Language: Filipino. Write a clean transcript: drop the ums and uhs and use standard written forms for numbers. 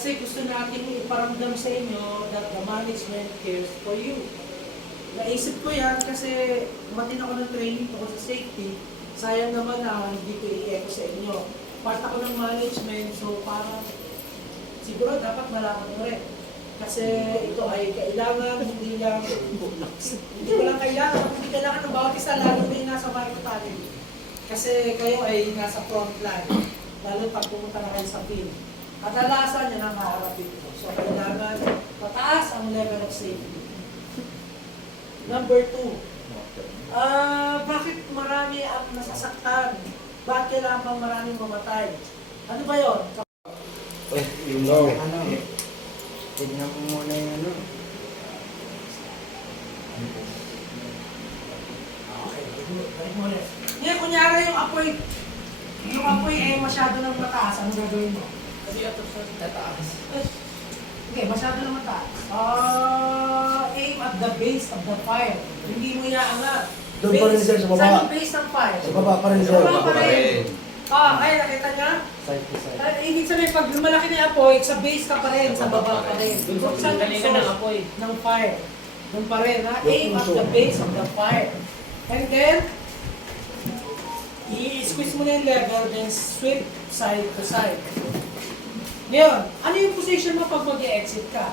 Kasi gusto natin iparamdam sa inyo that the management cares for you. Naisip ko yan kasi matin ako ng training ko sa safety. Sayang naman na hindi ko i-echo sa inyo. Part ako ng management, so parang siguro dapat malaman mo rin. Kasi ito ay kailangan, hindi ko lang kailangan, hindi kailangan ng bawat isa, lalo na yung nasa microtalent. Kasi kayo ay nasa front line, lalo pag pumunta na kayo sa field. Kadalasan yan ang haharapin ko. So kailangan mataas ang level of safety. Number 2, bakit marami ang nasasaktan? Bakit kailangan pang maraming mamatay? Ano ba yun? Yung tignan mo muna yung ano. Okay, balik mo ulit. Ngayon, kunyari yung apoy ay masyado ng mataas, ano gagawin mo? Kasi ito sa tataas. Okay, masyado ng mataas. Aim at the base of the fire. Hindi mo iaangat. Doon pa rin sir, sa baba. Saan yung base ng fire? Sa baba pa rin sir. Sa baba pa rin. Ay, nakita niya? Side to side. Ibig sabihin, pag lumalaki na yung apoy, sa base ka pa rin, sa baba pa rin. Doon sa Saan yung kanina ng source apoy. ng fire? Doon pa rin, ha? Aim at the base of the fire. And then, i-squeeze mo na yung lever, then sweep side to side. Ngayon, ano yung position mo pag mag-exit ka?